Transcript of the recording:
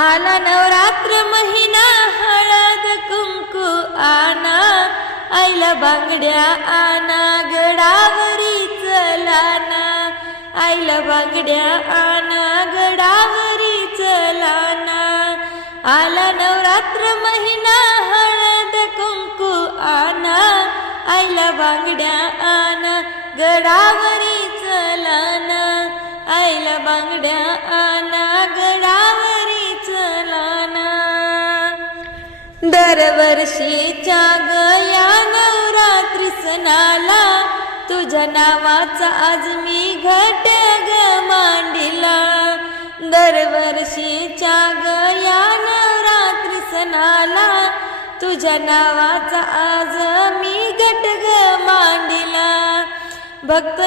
आना नवरात्र महिना हळद कुंकू आना आईला बांगड्या आना गडावरी चलाना आईला बांगड्या आना गडावरी चलाना. आला नवरात्र महिना हळद कुंकू आना आईला बांगड्या आना गडावरी चलाना आईला बांगड्या दरवर्षीच्या गया नवरात्री सणाला तुझ्या नावाचा आज मी घट ग मांडिला. दरवर्षीच्या गया नवरात्री सणाला तुझ्या नावाचा आज मी घट ग मांडिला. भक्त